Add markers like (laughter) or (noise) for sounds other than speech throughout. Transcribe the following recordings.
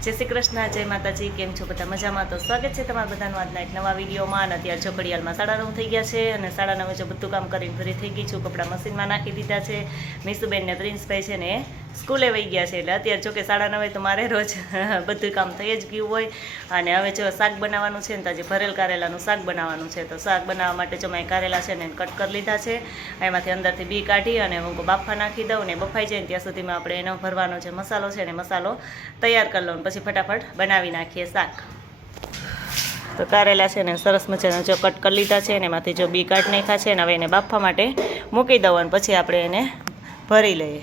જય શ્રી કૃષ્ણ, જય માતાજી, કેમ છો બધા મજામાં? તો સ્વાગત છે તમારા બધાનું આજના એક નવા વિડીયોમાં. અને અત્યારે જો ઘડિયાળમાં સાડા નવ થઈ ગયા છે અને સાડા નવે જો બધું કામ કરીને ફરી થઈ ગઈ છું. કપડાં મશીનમાં નાખી દીધા છે. મીસુબેનને પ્રિન્સ પ્રિન્સભાઈ છે ને સ્કૂલે વહી ગયા છે એટલે અત્યારે જો કે સાડા નવે તો મારે રોજ (laughs) બધું કામ થઈ જ ગયું હોય. અને હવે જો શાક બનાવવાનું છે ને તો ભરેલ કારેલાનું શાક બનાવવાનું છે. તો શાક બનાવવા માટે જો મેં કારેલા છે ને કટ કરી લીધા છે. એમાંથી અંદરથી બી કાઢી અને હું બાફા નાખી દઉં ને બફાઈ જાય ત્યાં સુધીમાં આપણે એનો ભરવાનો જે મસાલો છે ને મસાલો તૈયાર કરી લઉં પછી ફટાફટ બનાવી નાખીએ શાક. તો કારેલા છે ને સરસ મજાના જો કટ કરી લીધા છે ને એમાંથી જો બી કાઢ નાખ્યા છે ને હવે એને બાફવા માટે મૂકી દઉં અને પછી આપણે એને ભરી લઈએ.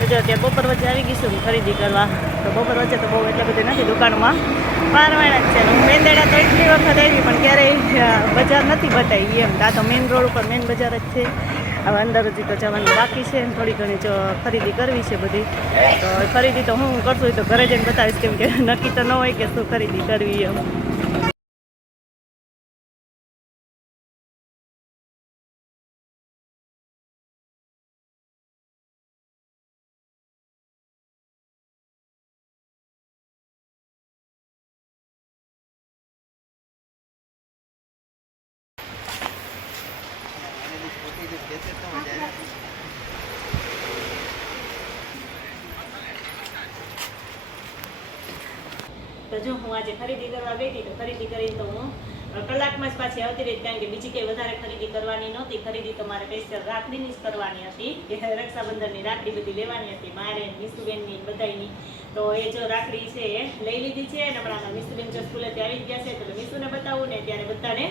તો જો અત્યારે બપોર વચ્ચે આવી ગઈ છું ખરીદી કરવા. તો બપોર વચ્ચે તો બહુ એટલે બધું નથી દુકાનમાં. પારવાના જ છે. હું મેંદેડા તો એટલી વખત આવી, પણ ક્યારેય બજાર નથી બતાવી એમ. આ તો મેઇન રોડ ઉપર મેઇન બજાર જ છે. હવે અંદર હજી તો જવાનું બાકી છે ને થોડી ઘણી જો ખરીદી કરવી છે બધી. તો ખરીદી તો હું કરશું તો ઘરે જઈને બતાવીશ કેમ કે નક્કી તો ન હોય કે શું ખરીદી કરવી એમ. તો જો હું આજે ખરીદી કરવા ગઈ હતી તો ખરીદી કરી તો હું કલાકમાં જ પાછી આવતી રહી કારણ કે બીજી કંઈ વધારે ખરીદી કરવાની નહોતી. ખરીદી તો મારે સ્પેશિયલ રાખડીની જ કરવાની હતી. કે રક્ષાબંધનની રાખડી બધી લેવાની હતી. મારે મીસુબેનની બધાની તો એ જો રાખડી છે એ લઈ લીધી છે અને હમણાં મિસુબેન જો સ્કૂલેથી આવી ગયા છે તો મિસુને બતાવું ને ત્યારે બધાને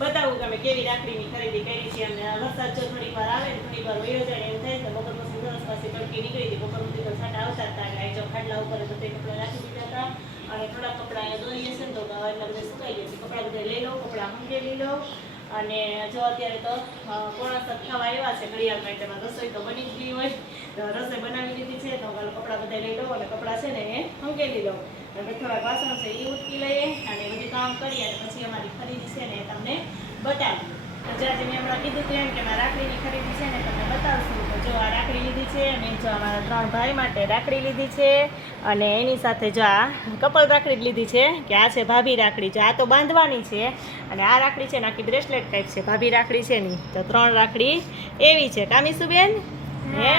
બતાવું કે અમે કેવી રાખડીની ખરીદી કરી છે. અને વરસાદ જો થોડીક વાર આવે ને થોડી વાર વયો જાય એવું થાય તો બપોર પછી સરસ પાસે તડકી નીકળી હતી. બપોર સુધી તો આવતા હતા એટલે અહીં જો ખાટલા ઉપર તો તે કપડાં રાખી દીધા હતા અને થોડા કપડાં અહીંયા દોરીએ છે ને તો એટલા બધા સુકાઈ ગયા છે કપડાં બધા લઈ લો કપડાં હંગેલી લો અને જો અત્યારે તો પોણા સાત થવા આવ્યા છે ઘડિયાળ માટેમાં રસોઈ તો બની જ ગઈ હોય. રસોઈ બનાવી લીધી છે, તો કપડાં બધા લઈ લો અને કપડાં છે ને એ હંગેલી લો અને થોડા વાસણ છે એ ઉટકી લઈએ અને બધું કામ કરીએ અને પછી અમારી ખરીદી છે ને એ તમને બતાવી તો જે મેં હમણાં કીધું હતું એમ કે મારા રાખડીની ખરીદી છે ને તમને બતાવશું. જો આ રાખડી લીધી છે અને જો અમારા ત્રણ ભાઈ માટે રાખડી લીધી છે અને એની સાથે જો આ કપલ રાખડી જ લીધી છે કે આ છે ભાભી રાખડી જો આ તો બાંધવાની છે અને આ રાખડી છે ને આખી બ્રેસલેટ ટાઈપ છે ભાભી રાખડી છે ની તો ત્રણ રાખડી એવી છે. કામીસુબેન? હે?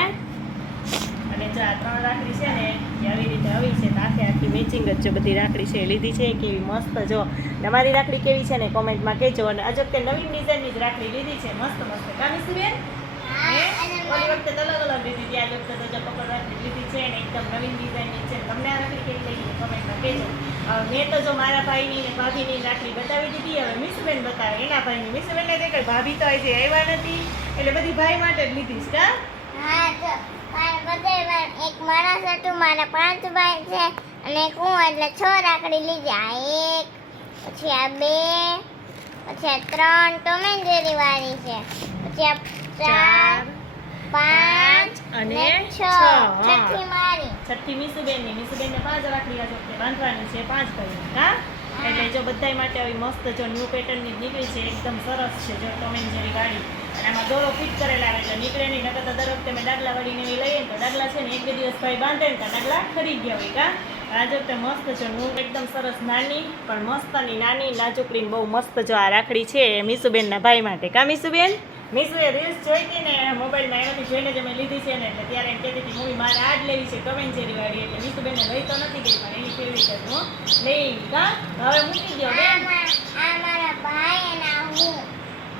અને જો આ ત્રણ રાખડી છે ને આવી રીતે આવી છે આખે આખી મેચિંગ જ જો બધી રાખડી છે લીધી છે. કેવી મસ્ત જો. તમારી રાખડી કેવી છે ને કોમેન્ટમાં કહેજો. અને અજબ કે નવીન ડિઝાઇનની જ રાખડી લીધી છે. મસ્ત મસ્ત. કામીસુબેન? ઓલી વખતે તો અલગ અલગ લીધી હતી તો જો રાખડી લીધી છે ને, એકદમ નવીન ડિઝાઇનની છે. તમને આ રાખડી કેવી મેં તો જો મારા ભાઈની ભાભીની રાખડી બતાવી દીધી, હવે મિસુબેન બતાવે. એના ભાઈની મિસુબેનને તે કઈ ભાભી તો આજે આવ્યા નથી, એટલે બધી ભાઈ માટે જ લીધી છે હા, તો બધે એક માણસ હતું, મારા પાંચ ભાઈ છે, અને એક હું, એટલે છ રાખડી લીધી. આ એક, પછી આ બે, પછી આ ત્રણ ટોમ એન્ડ જેરી વાળી છે, પછી આ ચાર પાંચ અને છ. છઠ્ઠી મારી. છઠ્ઠી મીસુબેનની મીસુબેનને પાંચ રાખડી આ બાંધવાની છે પાંચ ભાઈ હા? એટલે જો બધાય માટે આવી મસ્ત જો ન્યૂ પેટર્નની નીકળી છે એકદમ સરસ છે જો ટોમેન જેવી ગાડી. અને આમાં દોરો ફિટ કરેલા આવે એટલે નીકળે નહીં નકર તો દર વખતે મેં ડાગલા વાળીને એવી લઈએ ને તો ડાગલા છે ને એક બે દિવસ ભાઈ બાંધે ને તો ડાગલા ખરી ગયા હોય કા વખતે મસ્ત છે હું એકદમ સરસ નાની પણ મસ્તની નાની નાજુકડીને બહુ મસ્ત જો આ રાખડી છે એ મીસુબેનના ભાઈ માટે કા મીસુબેન? મીસુએ રીલ્સ જોઈ હતી ને મોબાઈલમાં એનાથી જોઈને જ મેં લીધી છે ને એટલે ત્યારે એમ કહેતી હતી મૂવી મારે આ જ લેવી છે ટોમેન જેરી વાળી. એટલે મીસુબેનને લઈ તો નથી ગઈ પણ એની ફેવરિટ જ હું લઈ કા હવે મૂકી દો બેન. આ મારા ભાઈ અને આ હું.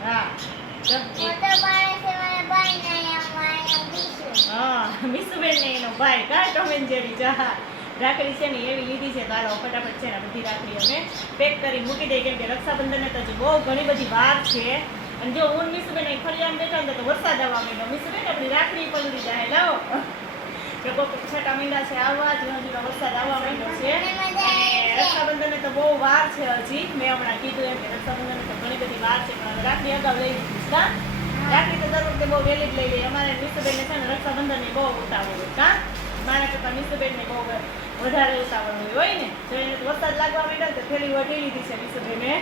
હા મોટો ભાઈ છે મારા ભાઈ ને મારા બીજું હા મીસુબેન ને એનો ભાઈ કા ટોમેન જેરી જા. રાખડી છે ને એવી લીધી છે તો હાલો ફટાફટ છે ને બધી રાખડી અમે પેક કરી મૂકી દઈએ કેમ કે રક્ષાબંધનને તો હજી બહુ ઘણી બધી વાર છે. અને જો હું મીસુબેન અહીં ફળિયામાં બેઠા હોય તો વરસાદ આવવા માંડ્યો. મીસુબેન, આપણી રાખડી પલળી જાય. લાવો કે કોક છઠ્ઠા મહિના છે આવવા જ હજુ વરસાદ આવવા માંડ્યો છે. રક્ષાબંધન. તો બહુ વાર છે હજી. મેં હમણાં કીધું એમ કે રક્ષાબંધન તો ઘણી બધી વાર છે, પણ રાખડી અગાઉ લઈ લીધું? રાખડી તો દર વખતે બહુ વહેલી જ લઈ લઈએ. અમારે મીસુબેનને છે ને રક્ષાબંધનની બહુ ઉતાવળ હોય કાં મારા કરતાં મીસુબેનને બહુ વધારે ઉતાવળ હોય હોય ને. જો એને વરસાદ લાગવા માંડ્યો તો થેલી વઢી લીધી છે મીસુબેને.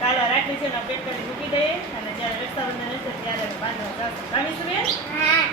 કાલે રાખી છે ને પેટ કરી મૂકી દઈએ અને જ્યારે રક્ષાબંધન હશે ત્યારે બાંધવા જશું. કાં મીસુબેન હા.